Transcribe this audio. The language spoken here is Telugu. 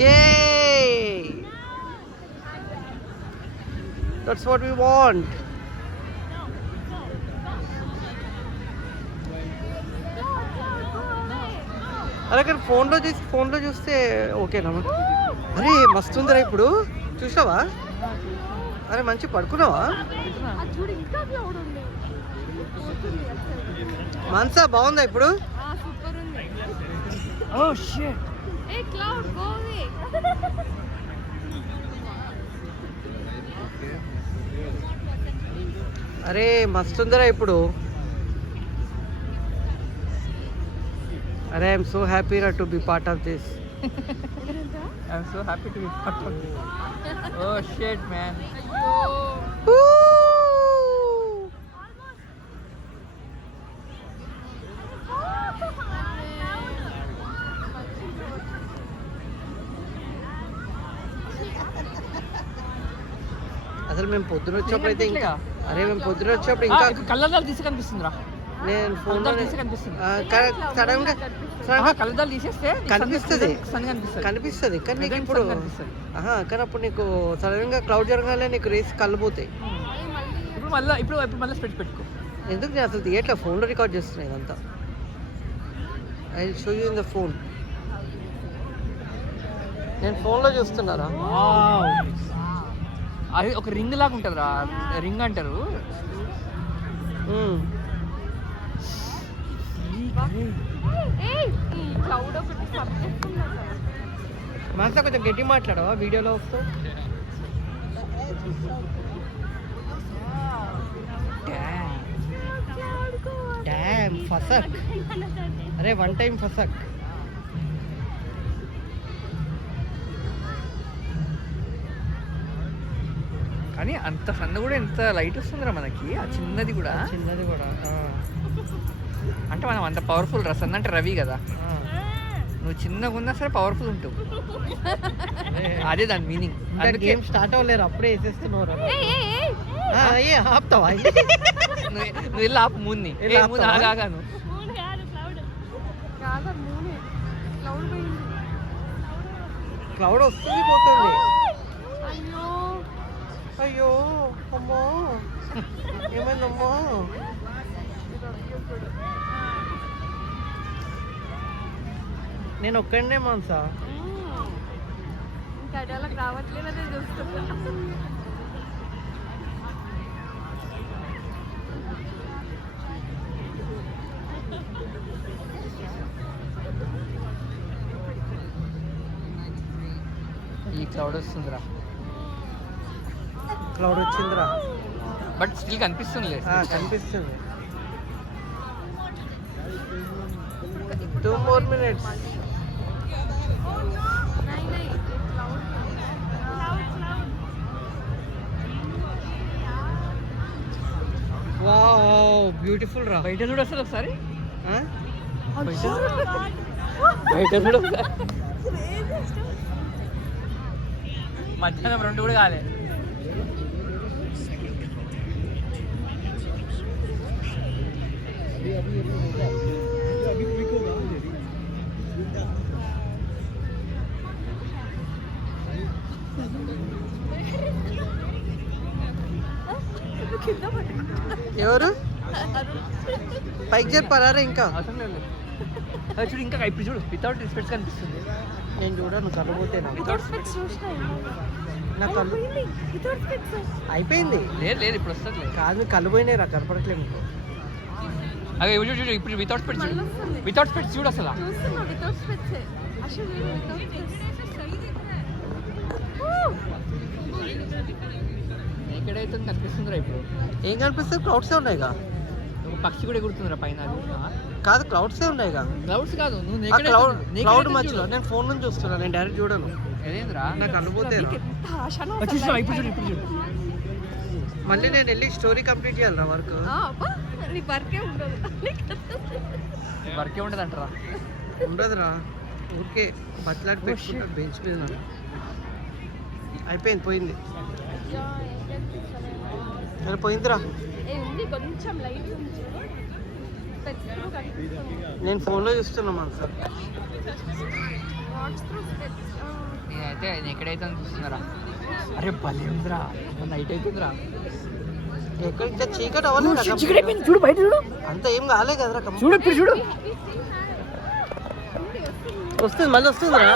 Yay! That's what we want. అరే కానీ ఫోన్లో చూస్తే ఓకేనా? అరే మస్తు ఉందిరా ఇప్పుడు, చూసావా? అరే మంచి పడుకున్నావా? మనసా బాగుందా ఇప్పుడు? అరే మస్తుందిరా ఇప్పుడు. అరే I'm so happy to be part of this. I'm so happy to be part of this. Oh shit, man. అసలు మేము పొద్దున వచ్చినప్పుడు అయితే ఇంకా కళ్ళద్దాలు తీసి కనిపిస్తుందిరా. నేను ఫోన్లో సడన్ గా కళ్ళద్దాలు తీసేస్తే కనిపిస్తుంది కానీ నీకు ఇప్పుడు కానీ అప్పుడు నీకు సడన్ గా క్లౌడ్ జరగానే నీకు రేస్ కళ్ళు పోతాయి. ఇప్పుడు మళ్ళీ స్పెట్స్ పెట్టుకో. ఎందుకు నేను అసలు థియేటర్ ఫోన్లో రికార్డ్ చేస్తున్నాను ఇదంతా. I show you in the phone. నేను ఫోన్లో చూస్తున్నారా? అది ఒక రింగ్ లాగా ఉంటుందిరా, రింగ్ అంటారు. మాస్తా కొంచెం గట్టి మాట్లాడవా వీడియోలో వస్తూ? డ్యామ్ ఫసక్. అరే వన్ టైం ఫసక్. కానీ అంత సన్న కూడా ఎంత లైట్ వస్తుందిరా మనకి. ఆ చిన్నది కూడా అంటే మనం అంత పవర్ఫుల్ రా. సన్న అంటే రవి కదా, నువ్వు చిన్నగా ఉన్నా సరే పవర్ఫుల్ ఉంటావు. అదే దాని మీనింగ్. గేమ్ స్టార్ట్ అవ్వలేరు అప్పుడే వేసేస్తున్నావు. ఆపుతావా? నువ్వు వెళ్ళి ఆపు మూన్ని. ఆగాను క్లౌడ్ వస్తుంది పోతుంది. అయ్యో అమ్మో ఏమైందమ్మో? నేను ఒక్కడే మనసా రావట్లేదే చూస్తున్నా. ఈ క్లౌడ్ వస్తుందిరా. క్లౌడ్ వచ్చిందిరా బట్ స్టిల్ కనిపిస్తుంది. కనిపిస్తుంది. 2 more minutes. వావ్ బ్యూటిఫుల్ రా. బయట చూడు అసలు ఒకసారి. బయట చూడు ఒకసారి. మధ్యాహ్నం 2 కూడా కాలే. ఎవరు పైకి చెప్పారా? ఇంకా చూడు, ఇంకా ఇప్పుడు చూడు, వితౌట్ స్పెట్స్ కనిపిస్తుంది. నేను చూడను, కళ్ళు పోతే నా కళ్ళు అయిపోయింది. లేదు ఇప్పుడు వస్తుంది. కాదు కళ్ళు పోయినాయి రా, కనపడట్లేదు మీకు. అదే చూడు ఇప్పుడు వితౌట్ స్పెట్స్ చూడు. వితౌట్ స్పెట్స్ చూడు అసలు. ఎక్కడైతే కనిపిస్తుందిరా ఇప్పుడు? ఏం కనిపిస్తుంది? క్లౌడ్సే ఉన్నాయిగా. ఒక పక్షి కూడా ఎగురుతుందిరా పైన. కాదు క్లౌడ్సే ఉన్నాయిగా. క్లౌడ్స్ కాదు, క్లౌడ్ మధ్యలో. నేను ఫోన్ నుంచి చూస్తున్నా, నేను డైరెక్ట్ చూడను. ఏదేంద్రా నాకు అనుభూతే. ఇప్పుడు చూడు. మళ్ళీ నేను వెళ్ళి స్టోరీ కంప్లీట్ చేయాలరా వర్క్. వర్కే ఉండదు అంటారా? ఉండదురా, ఊరికే బట్లాడి పెట్టుకుంటా బెంచ్ మీద. అయిపోయింది, పోయింది. సరే పోయిందిరా. నేను ఫోన్లో చూస్తున్నా మన సార్. నేనైతే ఎక్కడైతే అని చూస్తున్నారా. అరే బలేంద్రా, నైట్ అయిపోయిందిరా. ఎక్కడ ఇంకా చీకటి అవ్వలేదు. చీకటి అయిపోయింది చూడు, బయట చూడు. అంత ఏం కాలే కదరా. చూడు ఇప్పుడు చూడు, వస్తుంది మళ్ళీ వస్తుందిరా.